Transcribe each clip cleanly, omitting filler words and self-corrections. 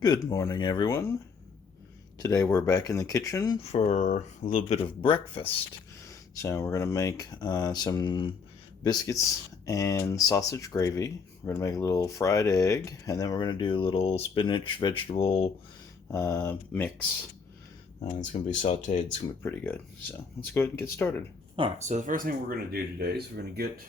Good morning, everyone. Today we're back in the kitchen for a little bit of breakfast. So we're going to make some biscuits and sausage gravy. We're going to make a little fried egg, and then we're going to do a little spinach vegetable mix. It's going to be sauteed. It's going to be pretty good. So let's go ahead and get started. All right, so the first thing we're going to do today is we're going to get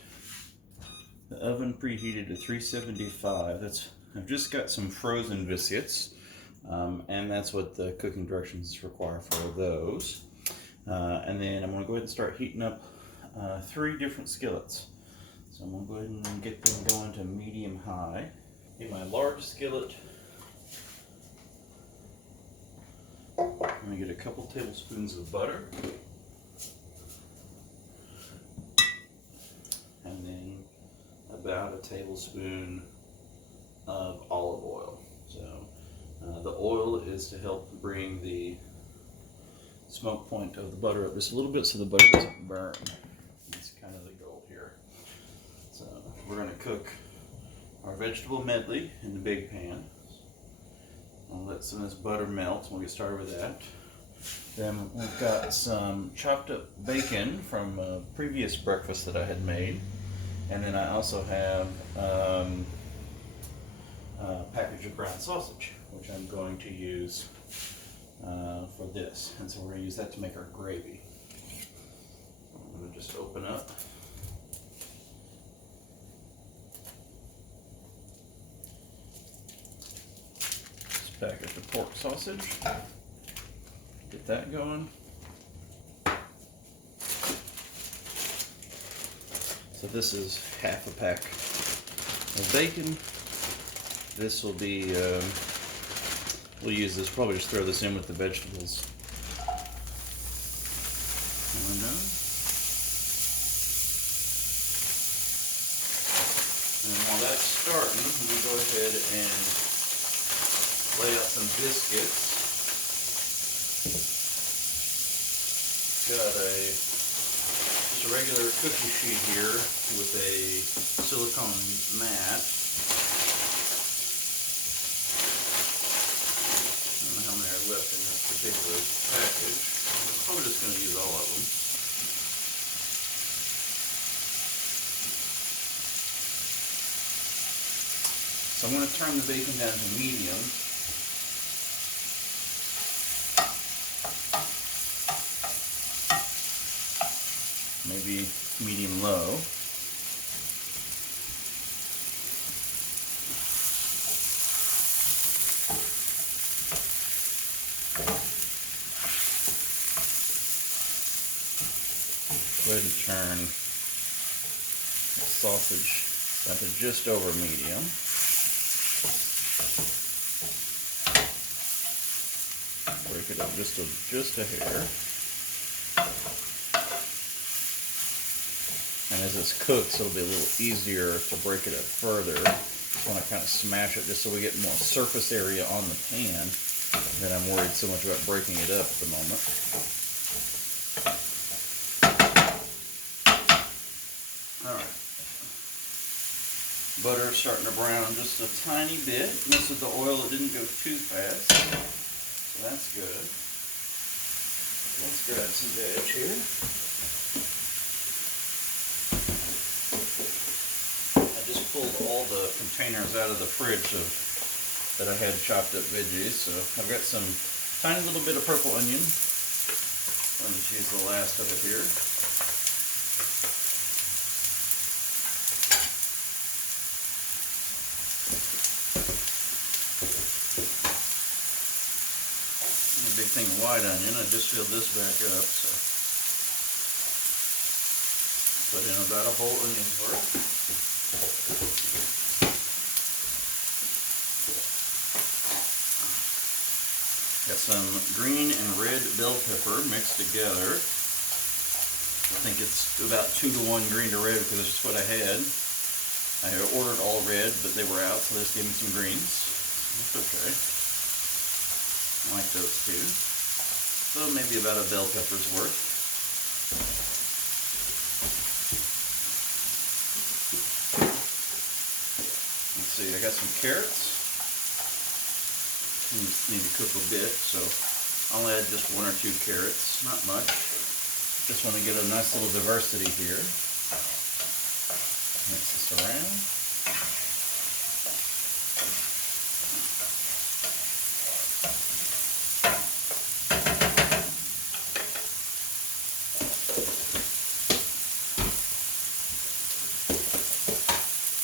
the oven preheated to 375. I've just got some frozen biscuits, and that's what the cooking directions require for those. And then I'm going to go ahead and start heating up 3 different skillets. So I'm going to go ahead and get them going to medium-high. In my large skillet, I'm going to get a couple tablespoons of butter. And then about a tablespoon of olive oil. So the oil is to help bring the smoke point of the butter up just a little bit so the butter doesn't burn. That's kind of the goal here. So we're going to cook our vegetable medley in the big pan. I'll let some of this butter melt and we'll get started with that. Then we've got some chopped up bacon from a previous breakfast that I had made. And then I also have a package of ground sausage, which I'm going to use for this. And so we're going to use that to make our gravy. I'm going to just open up this package of pork sausage. Get that going. So this is half a pack of bacon. This will be, we'll use this, probably just throw this in with the vegetables. And while that's starting, we'll go ahead and lay out some biscuits. Got just a regular cookie sheet here with a silicone mat. I don't know how many are left in this particular package. I'm probably just going to use all of them. So I'm going to turn the bacon down to medium. Maybe medium low. Go ahead and turn the sausage down to just over medium. Break it up just a hair. And as this cooks, it'll be a little easier to break it up further. Just want to kind of smash it just so we get more surface area on the pan. Then I'm worried so much about breaking it up at the moment. Alright. Butter starting to brown just a tiny bit. This is the oil that didn't go too fast. So that's good. Let's grab some veg here. Pulled all the containers out of the fridge that I had chopped up veggies. So I've got some tiny little bit of purple onion. I'll just use the last of it here. And a big thing of white onion. I just filled this back up. So put in about a whole onion's worth. Got some green and red bell pepper mixed together. I think it's about 2 to 1 green to red because that's just what I had. I had ordered all red, but they were out, so they just gave me some greens. That's okay. I like those too. So maybe about a bell pepper's worth. Let's see, I got some carrots. need to cook a bit, so I'll add just 1 or 2 carrots, not much. Just want to get a nice little diversity here. Mix this around.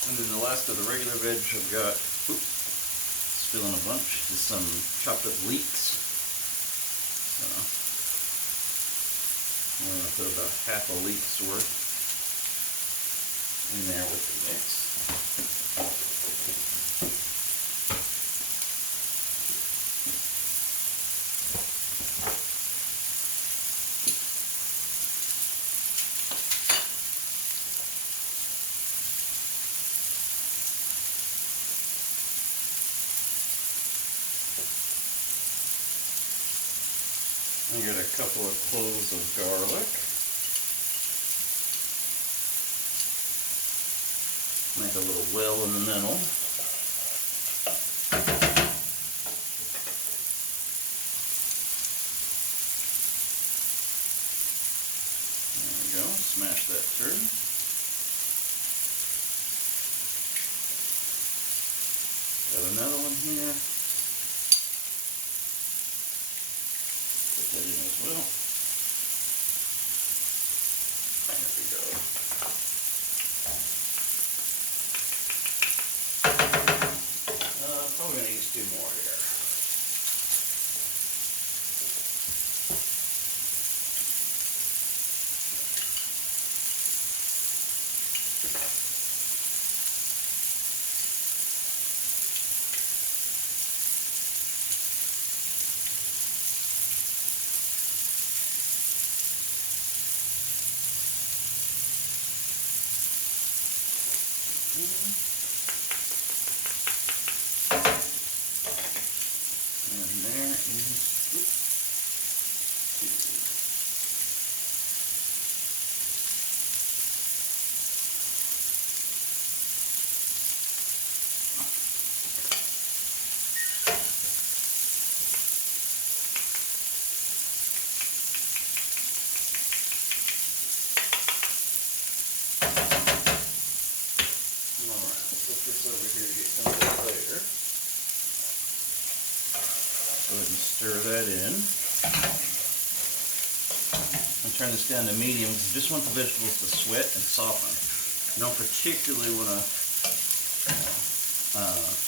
And then the last of the regular veg I've got, oops, spilling a bunch, is some chopped up leeks. So I'm going to put about half a leek's worth in there with the mix. I got a couple of cloves of garlic. Make a little well in the middle. There we go. Smash that through. Got another one here. Put that in as well. There we go. Probably going to use 2 more here. And there is, oops, 2. Alright, put this over here to get some of that later. Go ahead and stir that in. And turn this down to medium because I just want the vegetables to sweat and soften. You don't particularly want to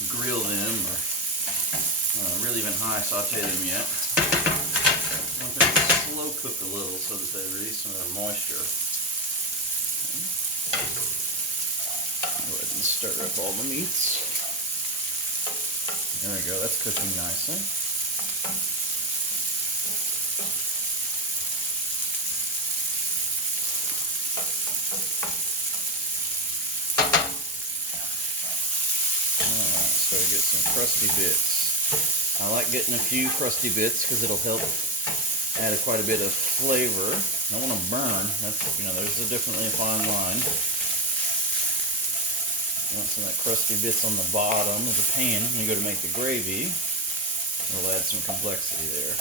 grill them or really even high saute them yet. I want them to slow cook a little so that they release some of their moisture. Okay. Go ahead and stir up all the meats. There we go, that's cooking nicely. Alright, so we get some crusty bits. I like getting a few crusty bits because it'll help add quite a bit of flavor. Don't want to burn. That's, there's definitely a fine line. You want some of that crusty bits on the bottom of the pan when you go to make the gravy. It'll add some complexity there.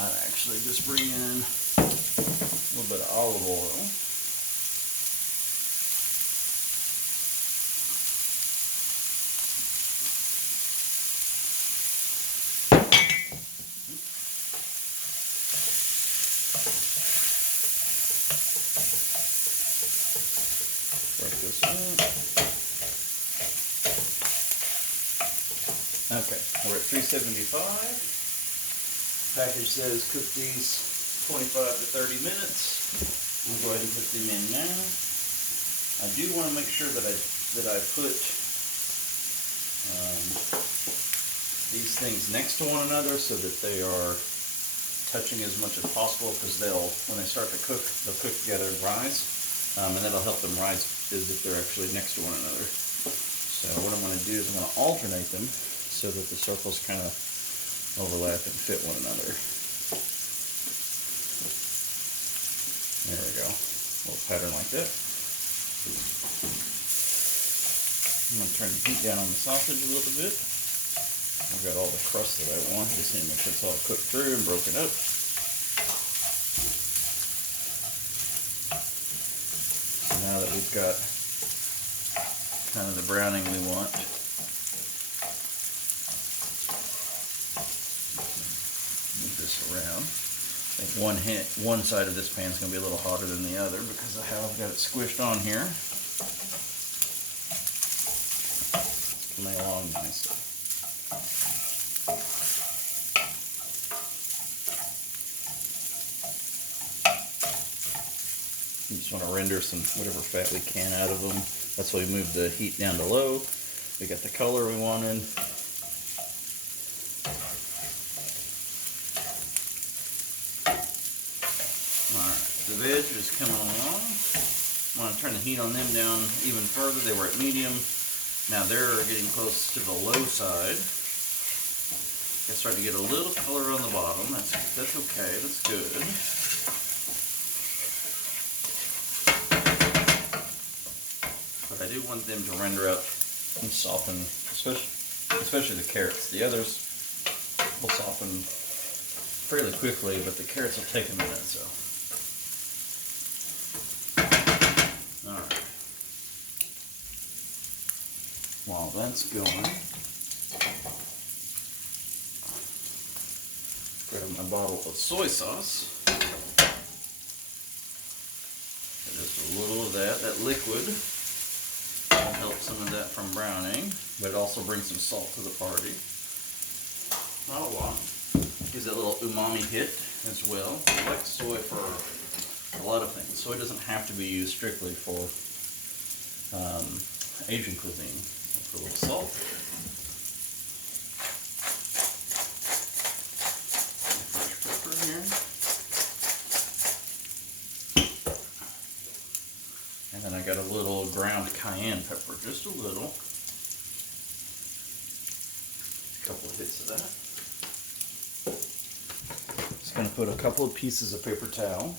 Might actually just bring in a little bit of olive oil. This okay, we're at 375. Package says cook these 25 to 30 minutes. I'm going to go ahead and put them in now. I do want to make sure that I put these things next to one another so that they are touching as much as possible, because when they start to cook, they'll cook together and rise. And that'll help them rise as if they're actually next to one another. So what I'm going to do is I'm going to alternate them so that the circles kind of overlap and fit one another. There we go. A little pattern like that. I'm going to turn the heat down on the sausage a little bit. I've got all the crust that I want. Just need to make sure it's all cooked through and broken up. So now that we've got kind of the browning we want, move this around. I think one side of this pan is going to be a little hotter than the other because of how I've got it squished on here. It's coming along nicely. You just want to render some whatever fat we can out of them. That's why we moved the heat down to low. We got the color we wanted. Alright, the veg is coming along. I'm going to turn the heat on them down even further. They were at medium. Now they're getting close to the low side. It's starting to get a little color on the bottom. That's okay. That's good. But I do want them to render up and soften, especially the carrots. The others will soften fairly quickly, but the carrots will take a minute. So, all right. While that's going, grab my bottle of soy sauce. Just a little of that liquid will help some of that from browning, but it also brings some salt to the party. Not a lot. Gives that little umami hit as well. I like soy for a lot of things. Soy doesn't have to be used strictly for Asian cuisine. Put a little salt. Fresh pepper here. And then I got a little ground cayenne pepper, just a little. A couple of hits of that. Just going to put a couple of pieces of paper towel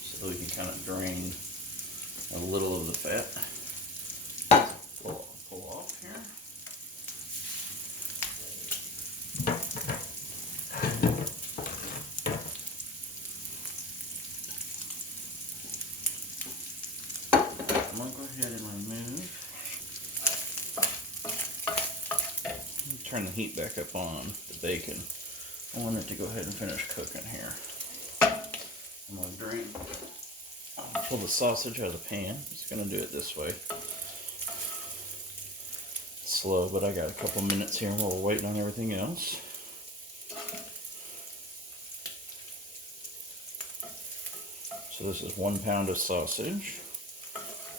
so that we can kind of drain a little of the fat. Pull off here. I'm going to go ahead and remove. Turn the heat back up on the bacon. I want it to go ahead and finish cooking here. I'm going to pull the sausage out of the pan. Just going to do it this way. Slow, but I got a couple minutes here while we're waiting on everything else. So this is 1 pound of sausage,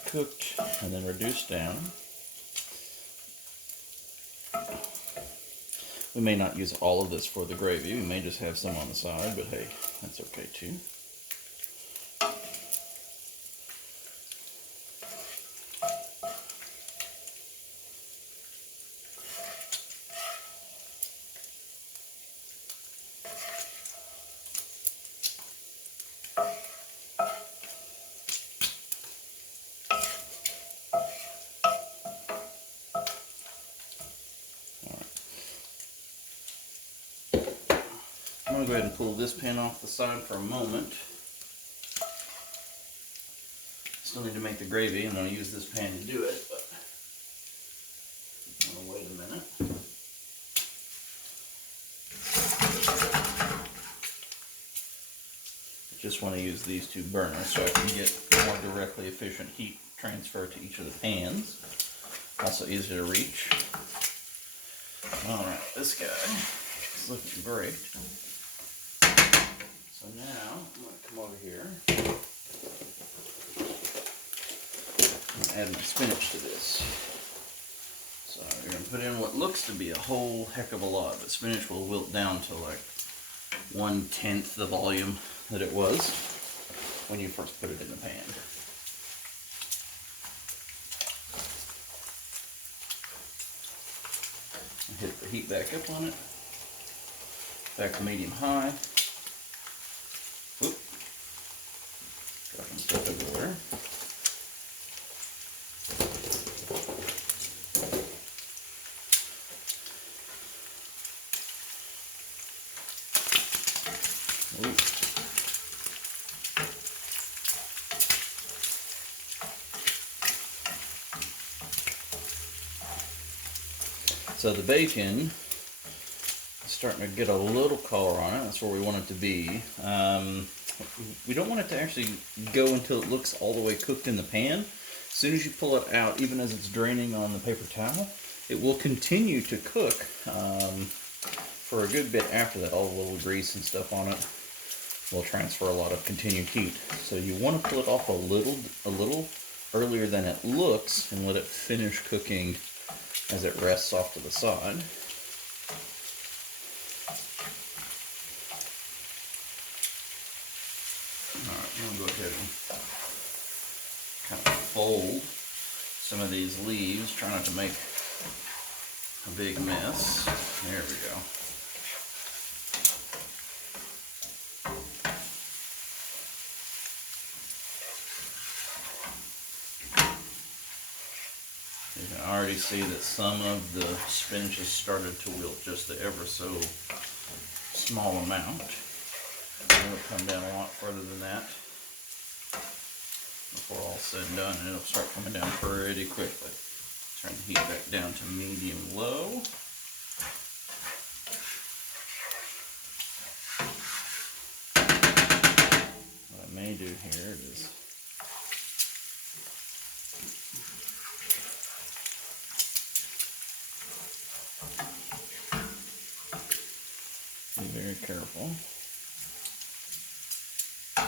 cooked and then reduced down. We may not use all of this for the gravy. We may just have some on the side, but hey, that's okay too. I'm going to go ahead and pull this pan off the side for a moment. Still need to make the gravy. I'm going to use this pan to do it, but I'm going to wait a minute. I just want to use these two burners so I can get more directly efficient heat transfer to each of the pans. Also easy to reach. Alright, this guy is looking great. So now, I'm going to come over here and add my spinach to this. So we're going to put in what looks to be a whole heck of a lot, but spinach will wilt down to like 1/10 the volume that it was when you first put it in the pan. Hit the heat back up on it, back to medium-high. Oop. Dropping stuff everywhere. So the bacon is starting to get a little color on it. That's where we want it to be. We don't want it to actually go until it looks all the way cooked in the pan. As soon as you pull it out, even as it's draining on the paper towel, it will continue to cook for a good bit after that. All the little grease and stuff on it will transfer a lot of continued heat. So you want to pull it off a little earlier than it looks and let it finish cooking as it rests off to the side. Alright, I'm going to go ahead and kind of fold some of these leaves, try not to make a big mess. There we go. You can already see that some of the spinach has started to wilt just the ever so small amount. It'll come down a lot further than that before all said and done, and it'll start coming down pretty quickly. Turn the heat back down to medium-low. What I may do here is be very careful. A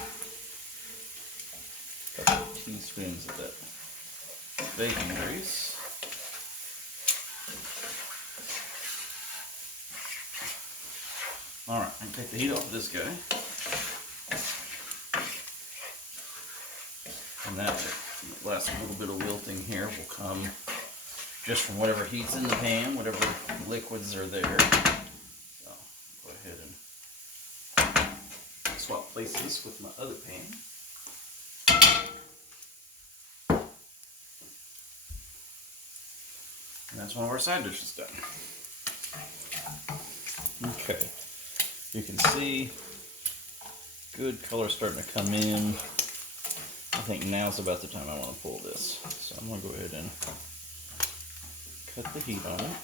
couple of teaspoons of that bacon grease. Alright, I can take the heat off of this guy. And that last little bit of wilting here will come just from whatever heat's in the pan, whatever liquids are there. So, go ahead and swap places with my other pan. And that's one of our side dishes done. Okay, you can see good color starting to come in. I think now's about the time I want to pull this. So I'm going to go ahead and cut the heat on it.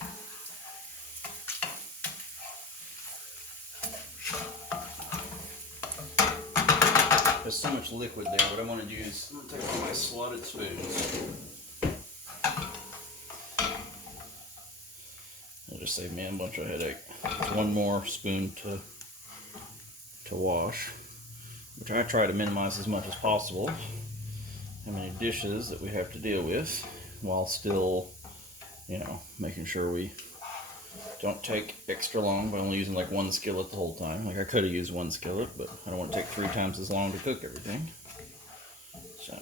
There's so much liquid there. What I want to do is I'm going to take one of my slotted spoons. It'll just save me a bunch of headache. It's one more spoon to wash, which I try to minimize as much as possible. How many dishes that we have to deal with, while still, you know, making sure we don't take extra long by only using like one skillet the whole time. Like I could have used one skillet, but I don't want to take 3 times as long to cook everything. So.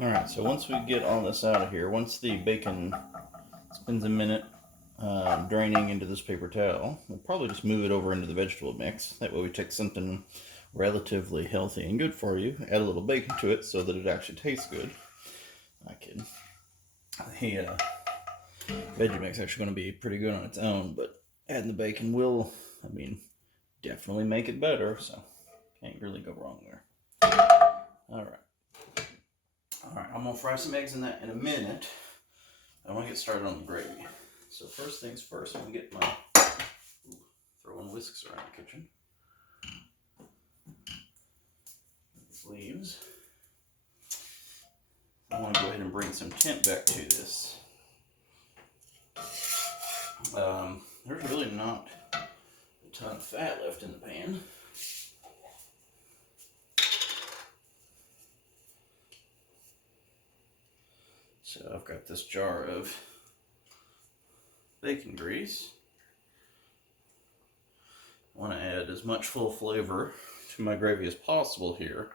Alright, so once we get all this out of here, once the bacon spends a minute draining into this paper towel, we'll probably just move it over into the vegetable mix. That way we take something relatively healthy and good for you, add a little bacon to it so that it actually tastes good. I kid. The veggie mix is actually going to be pretty good on its own, but adding the bacon will, definitely make it better, so can't really go wrong there. Alright, I'm going to fry some eggs in that in a minute. I want to get started on the gravy. So first things first, I'm going to get my throwing whisks around the kitchen. Leaves. I want to go ahead and bring some temp back to this. There's really not a ton of fat left in the pan. So I've got this jar of bacon grease. I want to add as much full flavor to my gravy as possible here.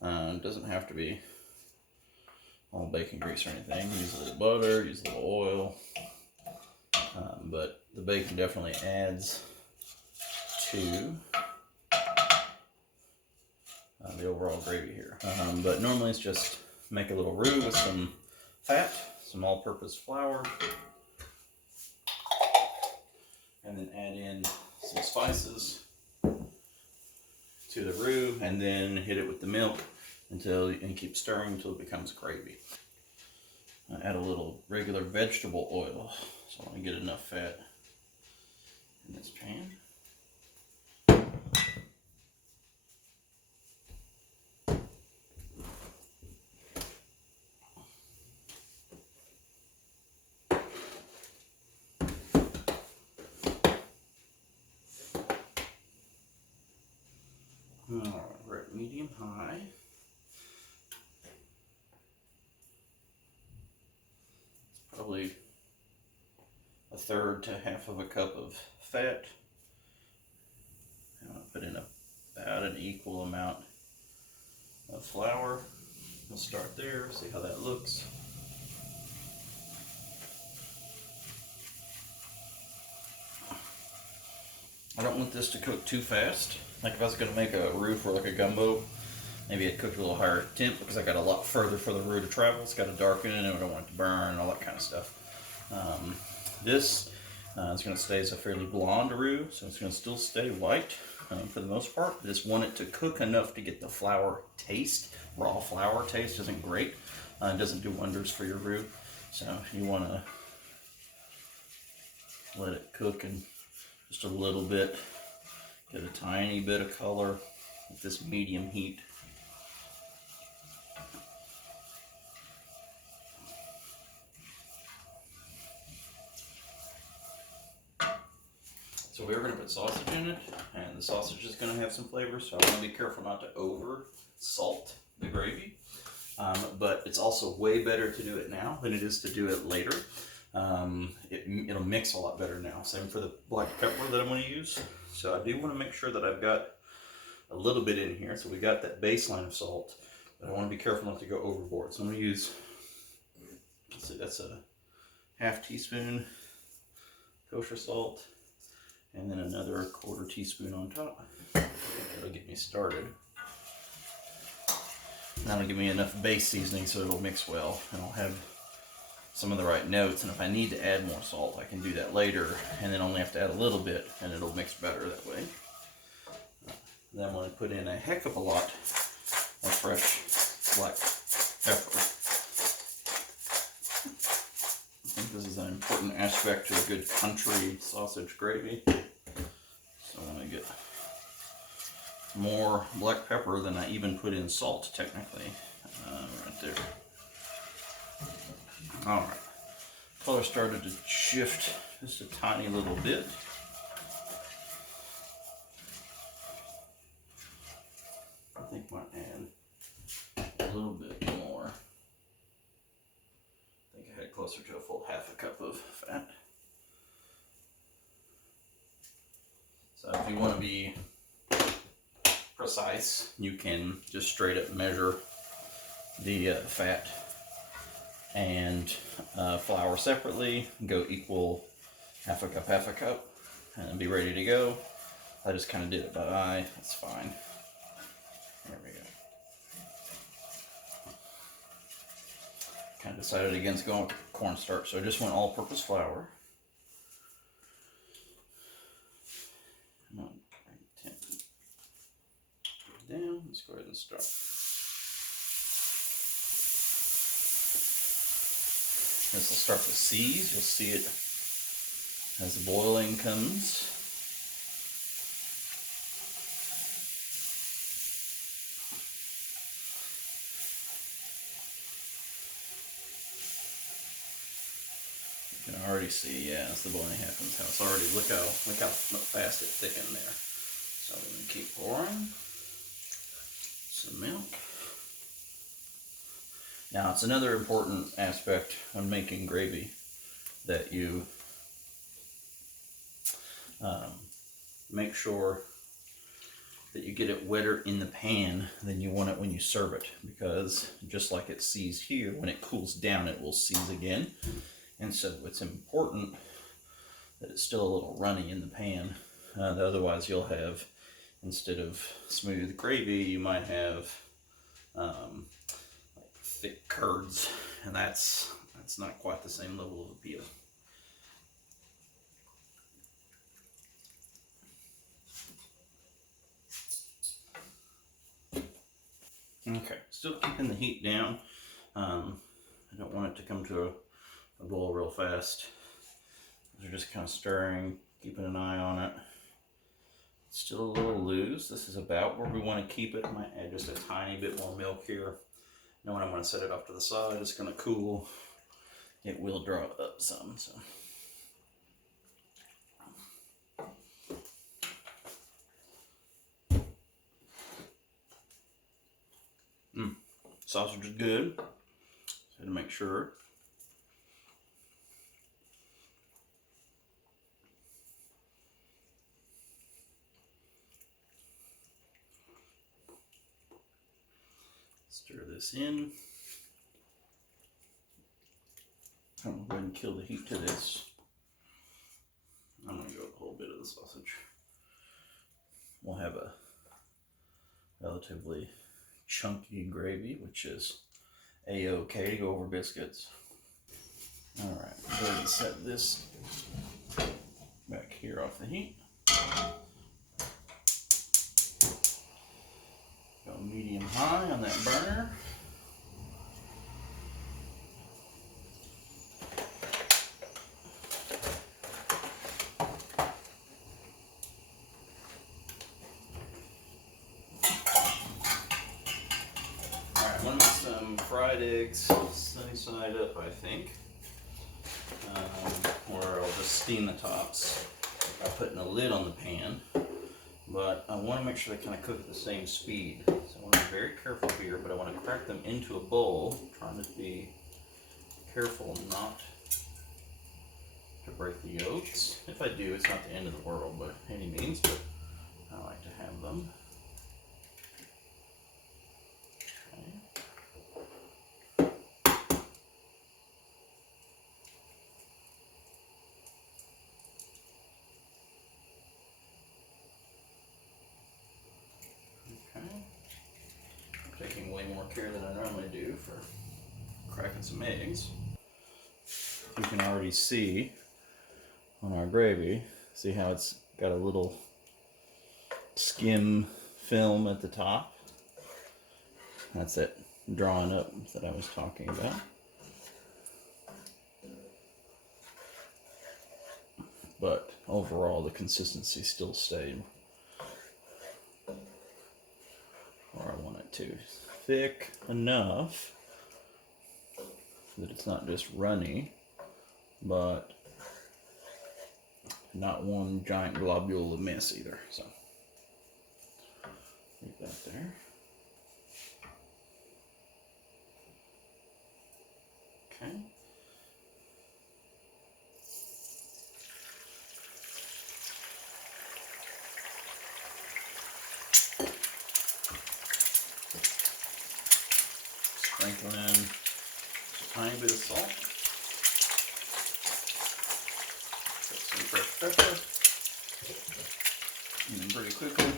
It doesn't have to be all bacon grease or anything. Use a little butter, use a little oil. But the bacon definitely adds to the overall gravy here. But normally it's just make a little roux with some fat, some all-purpose flour, and then add in some spices to the roux, and then hit it with the milk and keep stirring until it becomes gravy. I add a little regular vegetable oil, so I want to get enough fat in this pan. Alright, we're at medium high. It's probably a third to half of a cup of fat. I'm going to put in about an equal amount of flour. We'll start there, see how that looks. I don't want this to cook too fast. Like if I was going to make a roux for like a gumbo, maybe I'd cook it a little higher temp because I got a lot further for the roux to travel. It's got to darken and I don't want it to burn and all that kind of stuff. This is going to stay as a fairly blonde roux, so it's going to still stay white for the most part. I just want it to cook enough to get the flour taste. Raw flour taste isn't great. It doesn't do wonders for your roux. So you want to let it cook in just a little bit. Get a tiny bit of color at this medium heat. So we're going to put sausage in it, and the sausage is going to have some flavor, so I want to be careful not to over salt the gravy. But it's also way better to do it now than it is to do it later. It'll mix a lot better now. Same for the black pepper that I'm going to use. So I do want to make sure that I've got a little bit in here. So we got that baseline of salt, but I want to be careful not to go overboard. So I'm going to use, let's see, that's a half teaspoon kosher salt, and then another 1/4 teaspoon on top. That'll get me started. That'll give me enough base seasoning so it'll mix well, and I'll have some of the right notes, and if I need to add more salt I can do that later, and then only have to add a little bit and it'll mix better that way. Then I'm going to put in a heck of a lot of fresh black pepper. I think this is an important aspect to a good country sausage gravy. So I want to get more black pepper than I even put in salt technically. Right there. Alright, color started to shift just a tiny little bit. I think I might add a little bit more. I think I had closer to a full half a cup of fat. So if you want to be precise, you can just straight up measure the fat and flour separately, go equal half a cup, and be ready to go. I just kind of did it by eye, that's fine. There we go. Kind of decided against going with cornstarch, so I just went all-purpose flour. Come on, temp it down. Let's go ahead and start. This will start to seize. You'll see it as the boiling comes. You can already see, yeah, as the boiling happens, how it's already, look how fast it thickened there. So I'm going to keep pouring some milk. Now, it's another important aspect when making gravy that you make sure that you get it wetter in the pan than you want it when you serve it, because just like it seized here, when it cools down it will seize again. And so it's important that it's still a little runny in the pan. Otherwise you'll have, instead of smooth gravy, you might have like thick curds, and that's not quite the same level of appeal. Okay, still keeping the heat down. I don't want it to come to a boil real fast. They're just kind of stirring, keeping an eye on it. It's still a little loose. This is about where we want to keep it. I might add just a tiny bit more milk here. Knowing I'm going to set it off to the side, it's going to cool. It will draw up some. So. Sausage is good. Just had to make sure. Stir this in. I'm going to go ahead and kill the heat to this. I'm going to go with a whole bit of the sausage. We'll have a relatively chunky gravy, which is a-okay to go over biscuits. Alright, go ahead and set this back here off the heat. Go medium high on that burner. I'm going to make some fried eggs sunny side up, I think. Or I'll just steam the tops by putting a lid on the pan. But I want to make sure they kind of cook at the same speed. So I want to be very careful here, but I want to crack them into a bowl, trying to be careful not to break the yolks. If I do, it's not the end of the world by any means, but I like to have them. Taking way more care than I normally do for cracking some eggs. You can already see on our gravy, see how it's got a little skim film at the top. That's it, drawing up that I was talking about. But overall the consistency still stayed where I want it to. Thick enough that it's not just runny, but not one giant globule of mess either. So leave that there. Okay. Sprinkle in a tiny bit of salt. Put some fresh pepper. And then pretty quickly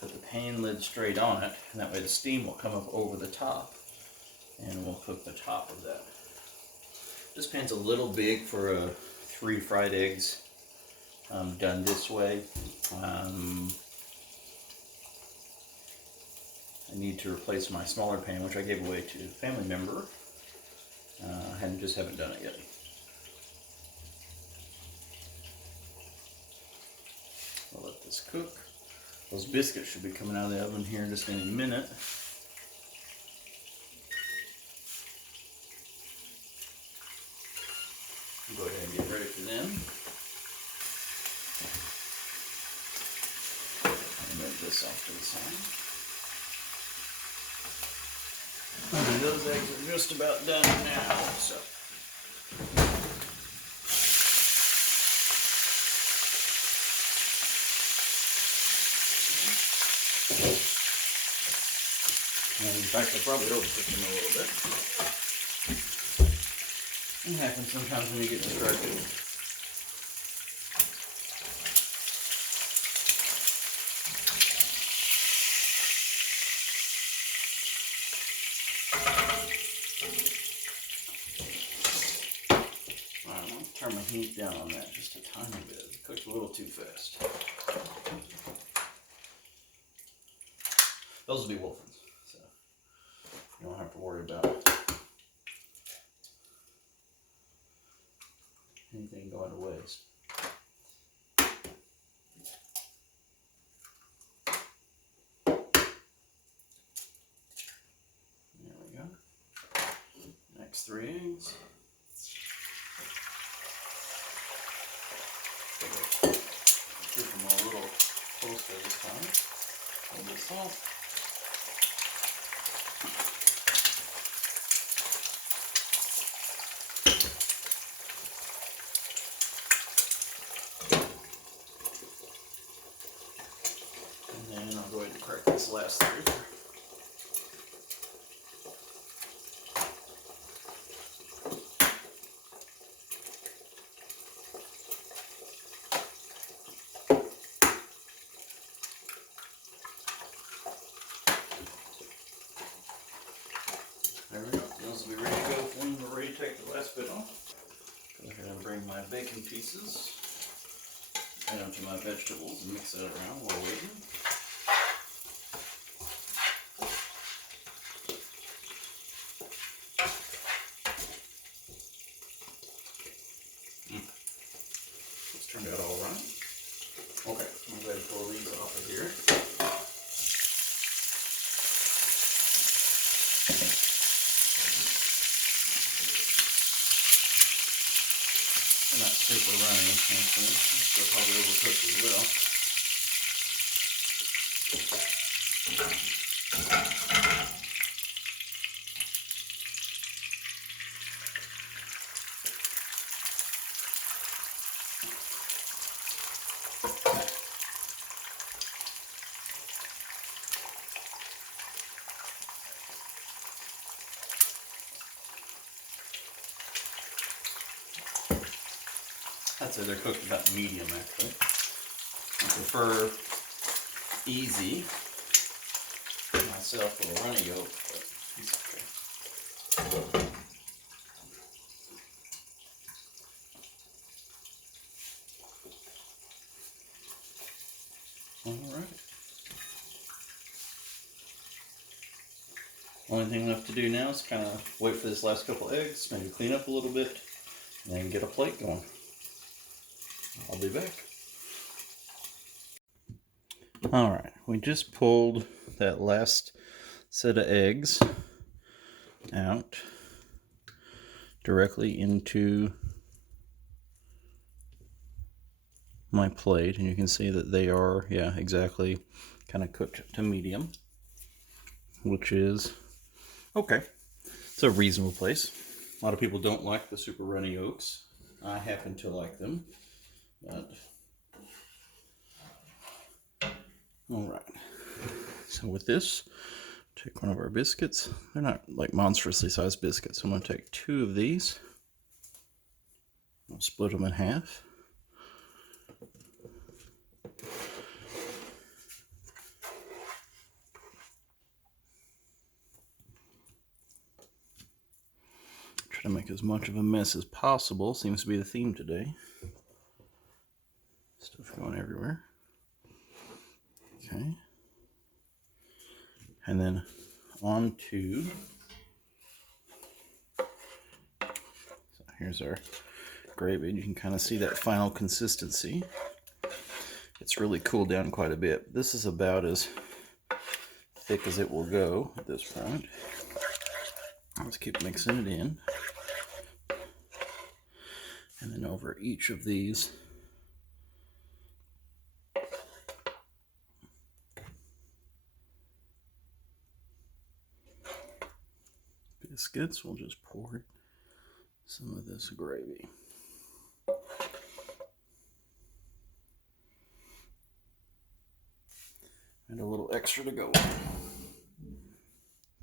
put the pan lid straight on it, and that way the steam will come up over the top and we'll cook the top of that. This pan's a little big for 3 fried eggs done this way. I need to replace my smaller pan, which I gave away to a family member. I just haven't done it yet. I'll let this cook. Those biscuits should be coming out of the oven here in just any minute. Go ahead and get ready for them. And move this off to the side. And those eggs are just about done now, so. fact, I probably overcooked them a little bit. It happens sometimes when you get distracted. Alright, I'll turn my heat down on that just a tiny bit. It cooked a little too fast. Those will be Wolfens, so you don't have to worry about anything going to waste. There we go. Next 3 eggs. Keep them a little closer this time. A little bit of salt. And then I'll go ahead and crack this last 3. There we go. Those will be ready to go when we're ready to take the last bit off. Go ahead and bring my bacon pieces, add them to my vegetables, and mix it around while waiting. This turned out all right. Okay, I'm going to pull these off of here. They're not super runny, actually. They're probably overcooked as well. I'd say they're cooked about medium, actually. I prefer easy myself with a runny yolk, but it's okay. Alright. Only thing left to do now is kind of wait for this last couple eggs, maybe clean up a little bit, and then get a plate going. I'll be back. Alright, we just pulled that last set of eggs out directly into my plate, and you can see that they are, yeah, exactly kind of cooked to medium, which is okay. It's a reasonable place. A lot of people don't like the super runny yolks. I happen to like them, but all right. So with this, take one of our biscuits. They're not like monstrously sized biscuits. So I'm going to take 2 of these. I'll split them in half. Try to make as much of a mess as possible. Seems to be the theme today. Stuff going everywhere. Okay. And then onto, so here's our gravy. You can kind of see that final consistency. It's really cooled down quite a bit. This is about as thick as it will go at this point. Let's keep mixing it in. And then over each of these biscuits, we'll just pour some of this gravy. And a little extra to go.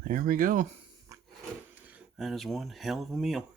There we go. That is one hell of a meal.